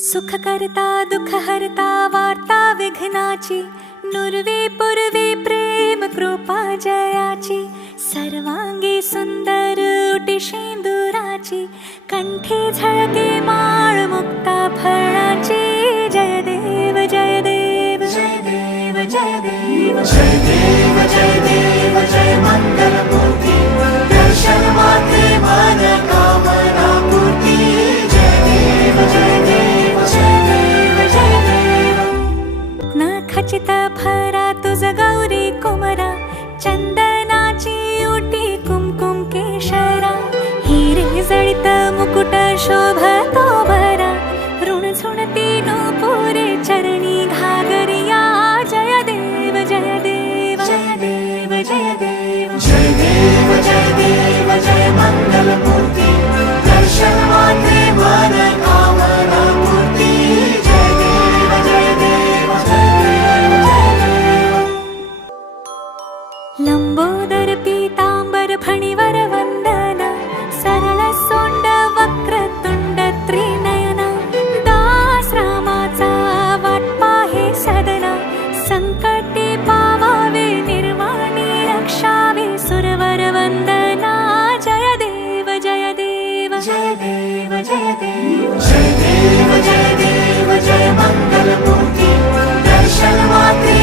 सुख करता दुख हरता वार्ता विघ्नाची, नुरवी पूर्वी प्रेम कृपा जयाची, सर्वांगी सुंदर उटी शेंदुराची, कंठी झळके माळ मुक्ता फळाची. जय देव जय देव जय देव जय देव जय देव जय देव जय मंगल मूर्ती, दर्शन मात्रे मन कामना पूर्ती. जय देव जय देव जय देव जय देव. न खचित फरा तुझ गौरी कुमरा, चंदनाची उटी कुमकुम केशरा, हिरे जडित मुकुट शोभतो भरा, ऋण झुणती नुपुरे चरणी घागरिया. जय देव जय देव जय देव जय देव जय देव जय देव जय मंगल मूर्ती, दर्शन मात्रे मन कामना पूर्ती. जय देव जय देव जय देव जय देव. लंबोदर पीतांबर फणीवर वंदना, सरळ सोंड वक्रतुंड त्रिनयना, दास रामाचा वाट पाहे सदना, संकटे पावावे निर्वाणी रक्षावे सुरवर वंदना. जय देव जय देव जय देव जय देव जय देव जय देव जय मंगल मूर्ती, दर्शन मात्रे